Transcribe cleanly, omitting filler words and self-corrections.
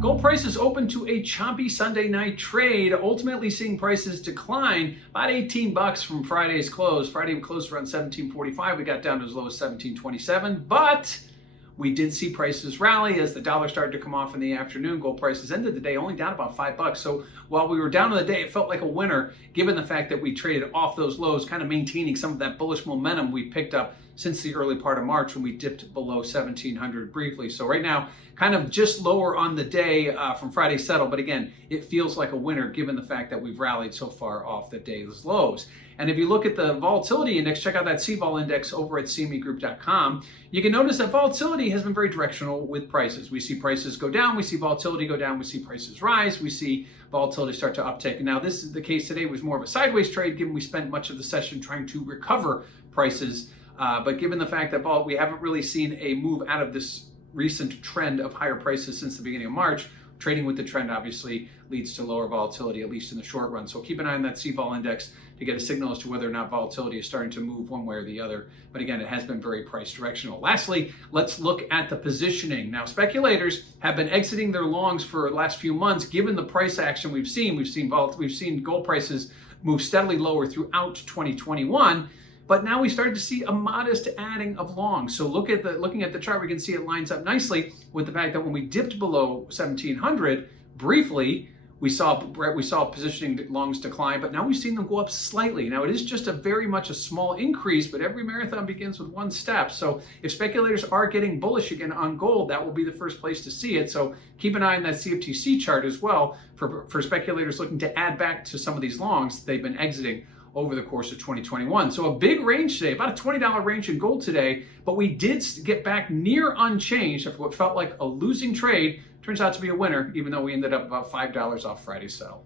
Gold prices open to a choppy Sunday night trade, ultimately seeing prices decline about $18 from Friday's close. Friday we closed around 17.45. We got down to as low as 17.27, but we did see prices rally as the dollar started to come off in the afternoon. Gold prices ended the day only down about $5. So while we were down on the day, it felt like a winner, given the fact that we traded off those lows, kind of maintaining some of that bullish momentum we picked up since the early part of March when we dipped below 1700 briefly. So right now, kind of just lower on the day from Friday's settle, but again, it feels like a winner given the fact that we've rallied so far off the day's lows. And if you look at the volatility index, check out that CVOL index over at cmegroup.com. You can notice that volatility has been very directional with prices. We see prices go down, we see volatility go down, we see prices rise, we see volatility start to uptick. Now, this is the case today. It was more of a sideways trade, given we spent much of the session trying to recover prices. But given the fact that we haven't really seen a move out of this recent trend of higher prices since the beginning of March, trading with the trend obviously leads to lower volatility, at least in the short run. So keep an eye on that CVOL index to get a signal as to whether or not volatility is starting to move one way or the other. But again, it has been very price directional. Lastly, let's look at the positioning. Now, speculators have been exiting their longs for the last few months, given the price action we've seen. We've seen gold prices move steadily lower throughout 2021. But now we started to see a modest adding of longs. So looking at the chart, we can see it lines up nicely with the fact that when we dipped below 1700 briefly, we saw positioning longs decline, but now we've seen them go up slightly. Now it is just very much a small increase, but every marathon begins with one step. So if speculators are getting bullish again on gold, that will be the first place to see it. So keep an eye on that CFTC chart as well for speculators looking to add back to some of these longs they've been exiting over the course of 2021. So a big range today, about a $20 range in gold today, but we did get back near unchanged after what felt like a losing trade. Turns out to be a winner, even though we ended up about $5 off Friday's settle.